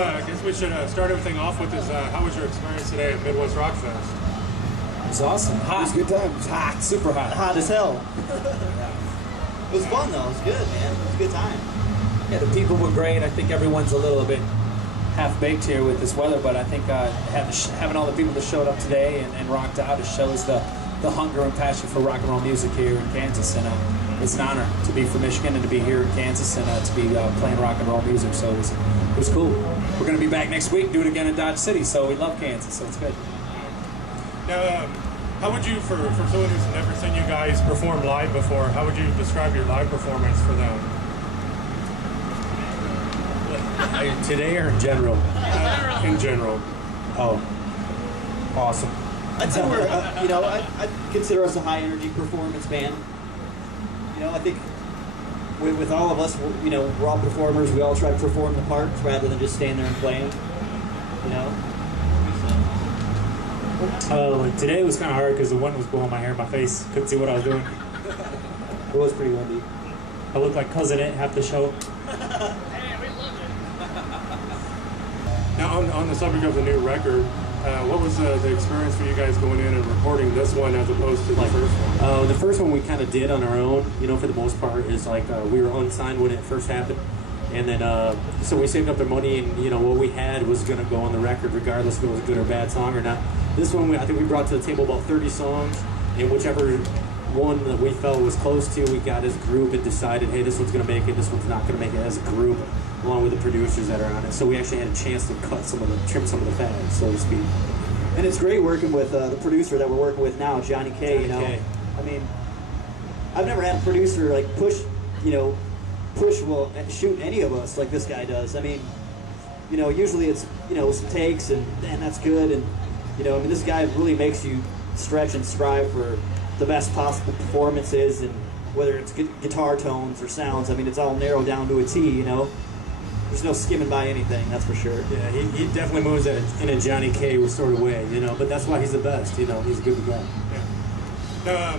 I guess we should start everything off with is how was your experience today at Midwest Rockfest? It was awesome. Hot. It was a good time. It was hot. Super hot. Hot as hell. It was fun though. It was good, man. It was a good time. Yeah, the people were great. I think everyone's a little bit half-baked here with this weather, but I think having all the people that showed up today and rocked out, it shows the hunger and passion for rock and roll music here in Kansas. And it's an honor to be from Michigan and to be here in Kansas and to be playing rock and roll music. So it was cool. We're going to be back next week, do it again in Dodge City. So we love Kansas, so it's good. Now, how would you, for someone who's never seen you guys perform live before, how would you describe your live performance for them? Today or in general? In general. Oh, awesome. I'd say we're, I'd consider us a high energy performance band. You know, I think with all of us, we're all performers. We all try to perform the parts rather than just stand there and play them. You know. Today was kind of hard because the wind was blowing my hair in my face. Couldn't see what I was doing. It was pretty windy. I looked like Cousin It half the show. Now, on the subject of the new record, what was the experience for you guys going in and recording this one as opposed to the first one? The first one we kind of did on our own, for the most part, is like we were unsigned when it first happened. And then, so we saved up the money and, what we had was going to go on the record regardless if it was a good or bad song or not. This one, I think we brought to the table about 30 songs, and whichever one that we felt was close to, we got as a group and decided, hey, this one's going to make it, this one's not going to make it as a group, along with the producers that are on it. So we actually had a chance to trim some of the fat, so to speak. And it's great working with the producer that we're working with now, Johnny K. K. I mean, I've never had a producer like push will shoot any of us like this guy does. I mean, usually it's some takes and that's good, and this guy really makes you stretch and strive for the best possible performances, and whether it's guitar tones or sounds, I mean, it's all narrowed down to a T. There's no skimming by anything, that's for sure. Yeah, he definitely moves in a Johnny K sort of way, but that's why he's the best. He's a good guy. Yeah. Now,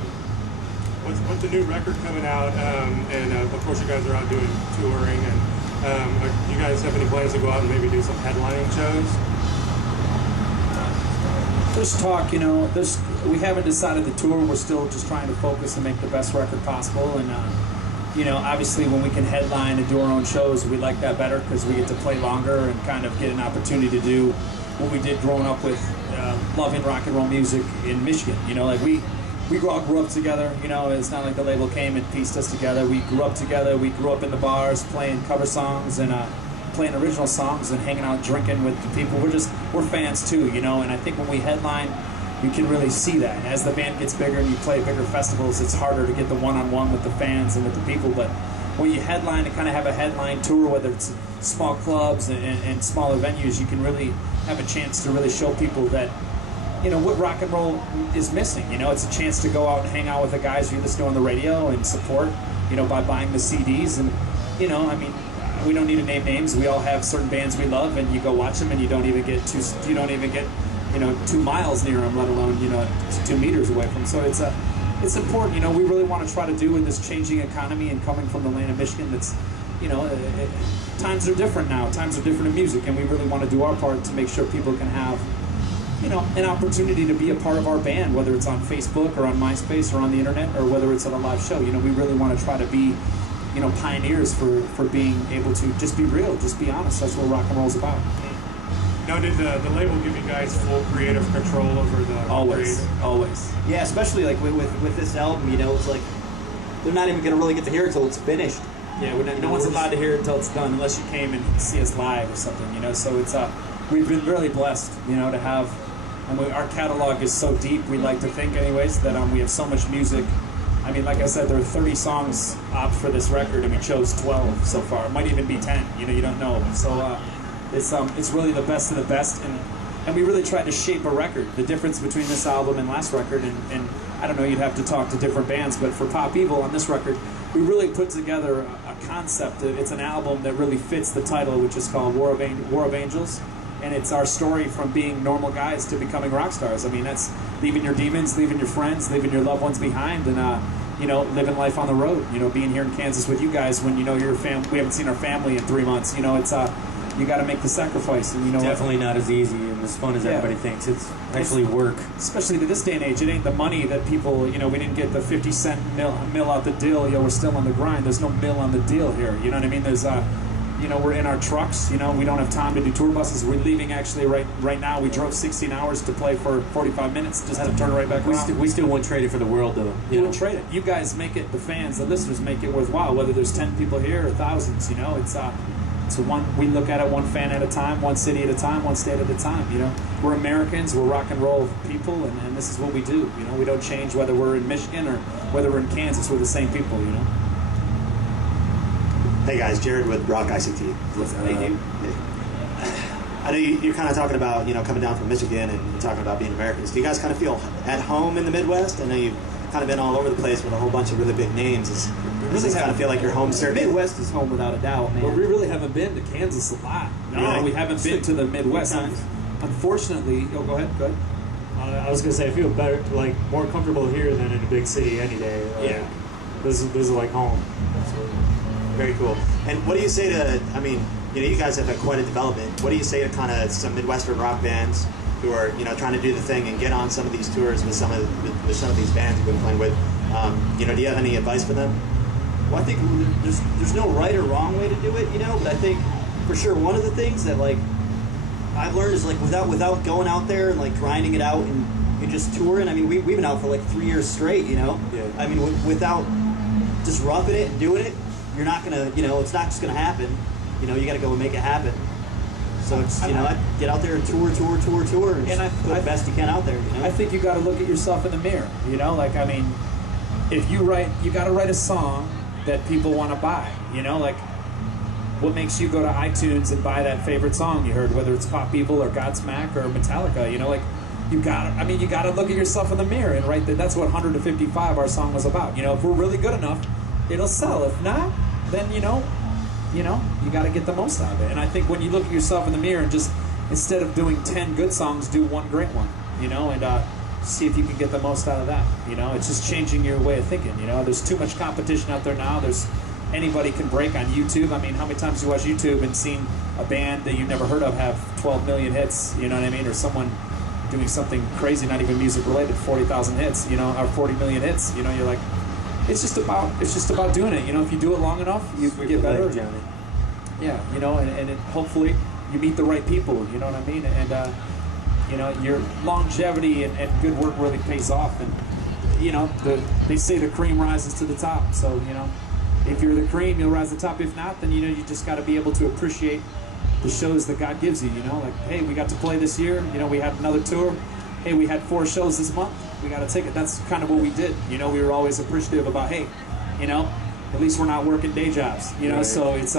with the new record coming out, and of course you guys are out doing touring, and do you guys have any plans to go out and maybe do some headlining shows? There's talk, we haven't decided the tour. We're still just trying to focus and make the best record possible. And, obviously when we can headline and do our own shows, we like that better because we get to play longer and kind of get an opportunity to do what we did growing up with loving rock and roll music in Michigan. We all grew up together. It's not like the label came and pieced us together. We grew up together. We grew up in the bars playing cover songs and playing original songs and hanging out drinking with the people. We're fans too, and I think when we headline, you can really see that. As the band gets bigger and you play bigger festivals, it's harder to get the one-on-one with the fans and with the people. But when you headline and kind of have a headline tour, whether it's small clubs and smaller venues, you can really have a chance to really show people that what rock and roll is missing. It's a chance to go out and hang out with the guys you listen to on the radio and support, by buying the CDs. And, I mean, we don't need to name names. We all have certain bands we love, and you go watch them, and you don't even get 2 miles near them, let alone 2 meters away from them. So it's important. We really want to try to do in this changing economy and coming from the land of Michigan. That's times are different now. Times are different in music, and we really want to do our part to make sure people can have an opportunity to be a part of our band, whether it's on Facebook or on MySpace or on the internet or whether it's at a live show. We really want to try to be pioneers for being able to just be real, just be honest. That's what rock and roll's about. Now, did the label give you guys full creative control over the Always. Yeah, especially like with this album, it's like they're not even going to really get to hear it until it's finished. Yeah, no one's allowed to hear it until it's done, unless you came and see us live or something. So it's we've been really blessed, to have, and our catalog is so deep. We like to think, anyways, that we have so much music. I mean, like I said, there are 30 songs up for this record, and we chose 12 so far. It might even be 10. You don't know. So it's really the best of the best, and we really tried to shape a record. The difference between this album and last record, and I don't know, you'd have to talk to different bands, but for Pop Evil on this record, we really put together a concept. It's an album that really fits the title, which is called War of Angels. And it's our story from being normal guys to becoming rock stars. I mean, that's leaving your demons, leaving your friends, leaving your loved ones behind, and living life on the road. Being here in Kansas with you guys when your we haven't seen our family in 3 months. It's you got to make the sacrifice. And you know, Definitely not as easy and as fun as everybody thinks. It's actually work. Especially to this day and age, it ain't the money that people, you know, we didn't get the 50-cent mill out the deal. You know, we're still on the grind. There's no mill on the deal here. You know what I mean? There's, you know, we're in our trucks. You know, we don't have time to do tour buses. We're leaving actually right now. We drove 16 hours to play for 45 minutes. Just had to turn right back around. We still wouldn't trade it for the world, though. You wouldn't trade it. You guys make it, the fans, the listeners make it worthwhile. Whether there's 10 people here or thousands, you know, it's one. We look at it one fan at a time, one city at a time, one state at a time. You know, we're Americans. We're rock and roll people, and this is what we do. You know, we don't change whether we're in Michigan or whether we're in Kansas. We're the same people. You know. Hey guys, Jared with Rock ICT. Hey. I know you're kind of talking about, you know, coming down from Michigan and you're talking about being Americans. Do you guys kind of feel at home in the Midwest? I know you've kind of been all over the place with a whole bunch of really big names. Does this kind of feel like your home circuit? Midwest is home without a doubt, man. But we really haven't been to Kansas a lot. No, Really? we haven't been to the Midwest. Unfortunately, go ahead. I was gonna say I feel better, like more comfortable here than in a big city any day. Yeah. This is like home. Very cool. And what do you say to, I mean, you know, you guys have had quite a development. What do you say to kind of some Midwestern rock bands who are, you know, trying to do the thing and get on some of these tours with some of these bands you've been playing with? You know, do you have any advice for them? Well, I think there's no right or wrong way to do it, you know. But I think for sure one of the things that like I've learned is like without going out there and like grinding it out and just touring. I mean, we've been out for like 3 years straight, you know. Yeah. I mean, without just roughing it and doing it, you're not gonna, you know, it's not just gonna happen. You know, you got to go and make it happen. So it's, you know, get out there and tour, and put the best you can out there. You know? I think you got to look at yourself in the mirror. You know, like I mean, if you got to write a song that people want to buy. You know, like what makes you go to iTunes and buy that favorite song you heard, whether it's Pop People or Godsmack or Metallica. You know, like you got to look at yourself in the mirror and write that. That's what 100 to 55 our song was about. You know, if we're really good enough, it'll sell. If not, then you got to get the most out of it. And I think when you look at yourself in the mirror and just instead of doing 10 good songs, do one great one. You know, and see if you can get the most out of that. You know, it's just changing your way of thinking. You know, there's too much competition out there now. Anybody can break on YouTube. I mean, how many times you watch YouTube and seen a band that you've never heard of have 12 million hits? You know what I mean? Or someone doing something crazy, not even music related, 40,000 hits. You know, or 40 million hits. You know, you're like, it's just about doing it. You know, if you do it long enough, you get better. Johnny. Yeah, you know, and hopefully you meet the right people. You know what I mean? And you know, your longevity and good work really pays off. And you know, they say the cream rises to the top. So you know, if you're the cream, you'll rise to the top. If not, then you know you just got to be able to appreciate the shows that God gives you. You know, like hey, we got to play this year. You know, we had another tour. Hey, we had 4 shows this month. We got to take it. That's kind of what we did. You know, we were always appreciative about hey, you know, at least we're not working day jobs. You know, right. So it's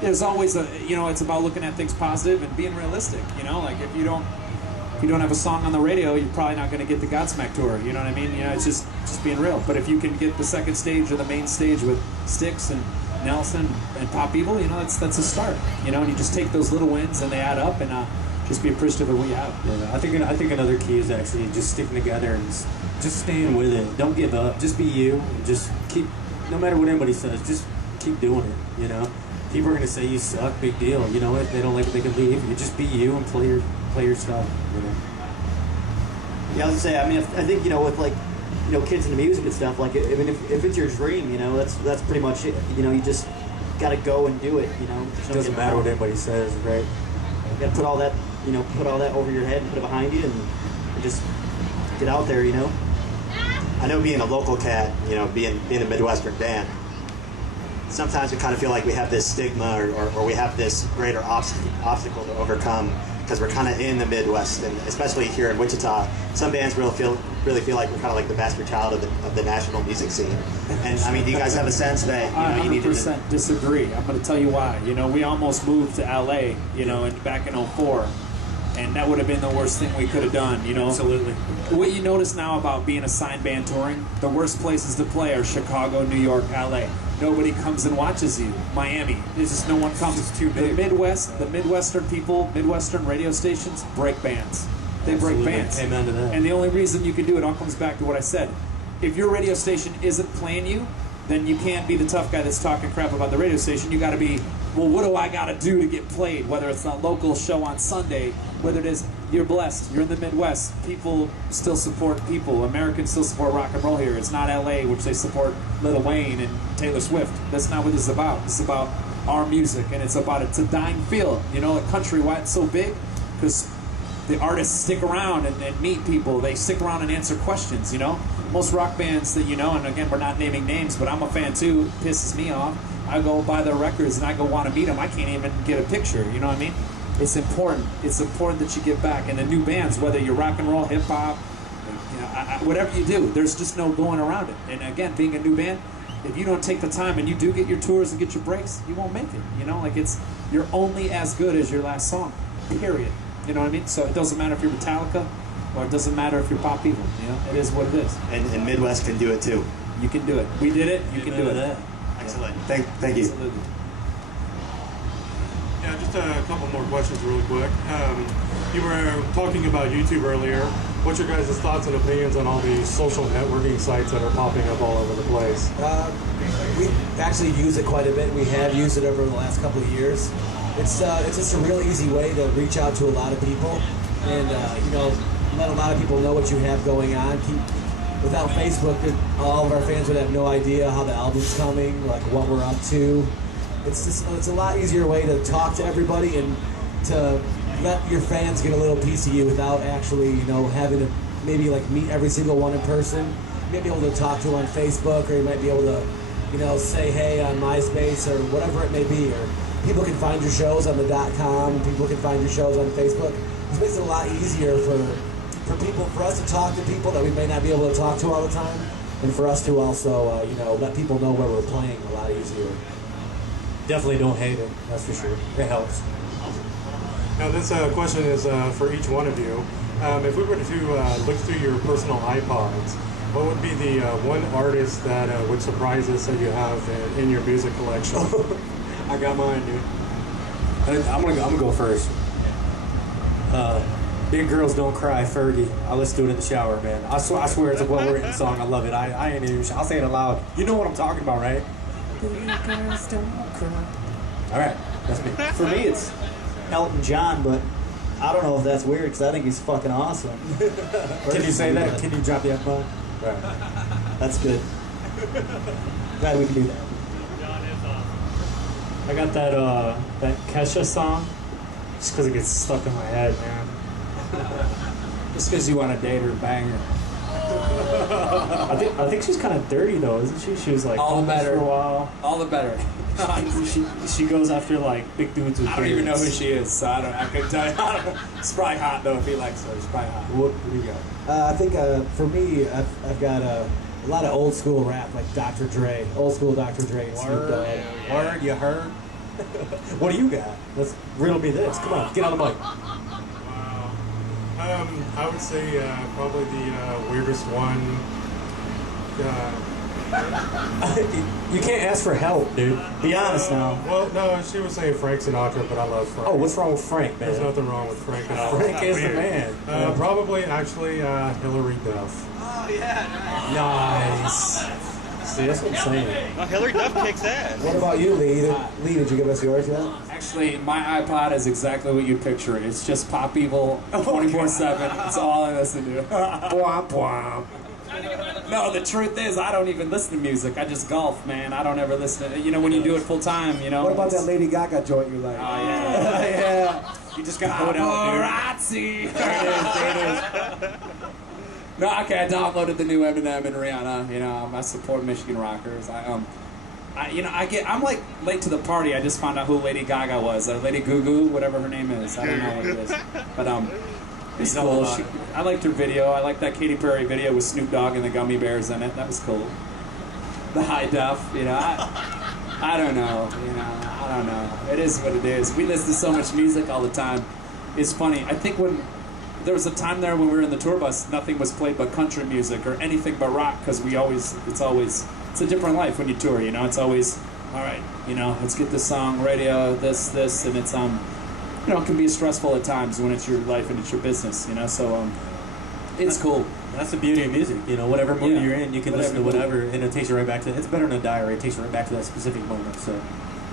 there's always you know, it's about looking at things positive and being realistic. You know, like if you don't have a song on the radio, you're probably not going to get the Godsmack tour. You know what I mean? You know, it's just being real. But if you can get the second stage or the main stage with Styx and Nelson and Pop People, you know, that's a start. You know, and you just take those little wins and they add up, and just be appreciative of what you have. Yeah, I think another key is actually just sticking together and just staying with it. Don't give up. Just be you. And just keep, no matter what anybody says, just keep doing it. You know, people are gonna say you suck. Big deal. You know, if they don't like it, they can leave. You just be you and play your stuff. You know. Yeah, I was gonna say. I mean, I think you know, with like, you know, kids into music and stuff. Like, I mean, if it's your dream, you know, that's pretty much it. You know, you just gotta go and do it. You know, It doesn't matter what anybody says, right? You gotta put all that, you know, put all that over your head and put it behind you, and just get out there. You know. I know being a local cat, you know, being a Midwestern band, sometimes we kind of feel like we have this stigma or we have this greater obstacle to overcome because we're kind of in the Midwest, and especially here in Wichita, some bands really feel like we're kind of like the bastard child of the national music scene. And I mean, do you guys have a sense that you know, you need to 100% disagree. I'm going to tell you why. You know, we almost moved to LA, you know, back in '04. And that would have been the worst thing we could have done, you know? Absolutely. What you notice now about being a signed band touring, the worst places to play are Chicago, New York, LA. Nobody comes and watches you. Miami, there's just no one comes. It's too big. The Midwest, the Midwestern people, Midwestern radio stations break bands. They Absolutely. break bands. Amen to that. And the only reason you can do it all comes back to what I said. If your radio station isn't playing you, then you can't be the tough guy that's talking crap about the radio station. You got to be well, what do I got to do to get played? Whether it's a local show on Sunday, whether it is, you're blessed, you're in the Midwest, people still support people. Americans still support rock and roll here. It's not LA, which they support Lil Wayne and Taylor Swift. That's not what this is about. It's about our music, and it's a dying field. You know, like country, why it's so big? Because the artists stick around and meet people. They stick around and answer questions, you know? Most rock bands that you know, and again, we're not naming names, but I'm a fan too, it pisses me off. I go buy their records and I go want to meet them. I can't even get a picture, you know what I mean? It's important. It's important that you get back. And the new bands, whether you're rock and roll, hip hop, you know, whatever you do, there's just no going around it. And again, being a new band, if you don't take the time and you do get your tours and get your breaks, you won't make it. You know, like you're only as good as your last song, period. You know what I mean? So it doesn't matter if you're Metallica or it doesn't matter if you're Pop Evil. You know, it is what it is. And Midwest can do it too. You can do it. We did it. You can do it. Excellent. Thank you. Absolutely. Yeah, just a couple more questions really quick. You were talking about YouTube earlier. What's your guys' thoughts and opinions on all these social networking sites that are popping up all over the place? We actually use it quite a bit. We have used it over the last couple of years. It's just a real easy way to reach out to a lot of people and let a lot of people know what you have going on. Without Facebook, all of our fans would have no idea how the album's coming, like what we're up to. It's a lot easier way to talk to everybody and to let your fans get a little piece of you without actually, having to maybe like meet every single one in person. You might be able to talk to them on Facebook, or you might be able to, say hey on MySpace or whatever it may be. Or people can find your shows on the .com. People can find your shows on Facebook. It makes it a lot easier for us to talk to people that we may not be able to talk to all the time, and for us to also, let people know where we're playing a lot easier. Definitely don't hate it, that's for sure. It helps. Now this question is for each one of you. If we were to look through your personal iPods, what would be the one artist that would surprise us that you have in your music collection? I got mine, dude. I'm gonna go first. Big Girls Don't Cry, Fergie. I listen to it in the shower, man. I swear it's a well-written song. I love it. I ain't even. I'll say it aloud. You know what I'm talking about, right? Big Girls Don't Cry. All right, that's me. For me, it's Elton John, but I don't know if that's weird because I think he's fucking awesome. Can you say that? Can you drop the F-bomb? Right. That's good. Glad we can do that. I got that Kesha song, just because it gets stuck in my head, man. Just because you want to date her, bang her. I think she's kind of dirty though, isn't she? She was like all the better for a while. All the better. she goes after like big dudes with I don't even know beards. who she is, so I couldn't tell you. It's probably hot though if he likes her. It's probably hot. What do you got? I think for me, I've got a lot of old school rap, like Dr. Dre, old school Dr. Dre and Snoop Dogg. Word, you heard? What do you got? Let's riddle me this. Come on, get on the mic. I would say probably the weirdest one. You can't ask for help, dude. Be honest now. Well, no, she was saying Frank Sinatra, but I love Frank. Oh, what's wrong with Frank, man? There's nothing wrong with Frank at all. Frank is the man. Probably, actually, Hillary Duff. Oh, yeah, Nice. See, that's what I'm saying. nice. Hillary Duff kicks ass. What about you, Lee? Lee, did you give us yours yet? Actually, my iPod is exactly what you picture it. It's just Pop Evil 24/7. That's all I listen to. Bwomp, bwomp. No, the truth is, I don't even listen to music. I just golf, man. I don't ever listen to, when you do it full time, What about that Lady Gaga joint you like? Oh, yeah. Yeah. You just gotta hold out, dude. There it is. No, okay, I downloaded the new Eminem and Rihanna. I support Michigan Rockers. I'm like late to the party. I just found out who Lady Gaga was. Lady Goo, whatever her name is. I don't know what it is. But it's cool. I liked her video. I liked that Katy Perry video with Snoop Dogg and the gummy bears in it. That was cool. The high def, I don't know. I don't know. It is what it is. We listen to so much music all the time. It's funny. I think when there was a time there when we were in the tour bus, nothing was played but country music or anything but rock, because it's a different life when you tour, it's always, all right, let's get this song, radio, this, and it's, it can be stressful at times when it's your life and it's your business, so, it's cool. That's the beauty of music, whatever mood you're in, you can listen to whatever, and it takes you right back to, it's better than a diary, it takes you right back to that specific moment, so.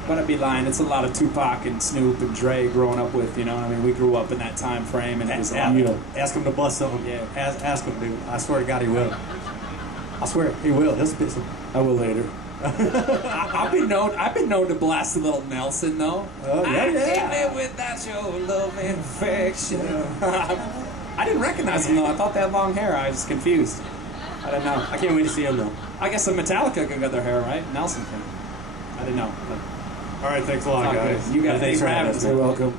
But I'd be lying. It's a lot of Tupac and Snoop and Dre growing up with, you know. I mean, we grew up in that time frame, and it was a lot. Ask him to bust something. Yeah. Ask him, dude. I swear to God, he will. I swear he will. He'll spit some. I will later. I've been known to blast a little Nelson though. Oh, yeah, I yeah. can't live without your love and affection. I didn't recognize him though. I thought they had long hair. I was confused. I didn't know. I can't wait to see him though. I guess the Metallica can get their hair right. Nelson can. I didn't know. But All right, thanks a lot, it's all guys. good. You guys, Thanks for having us, You're man. welcome.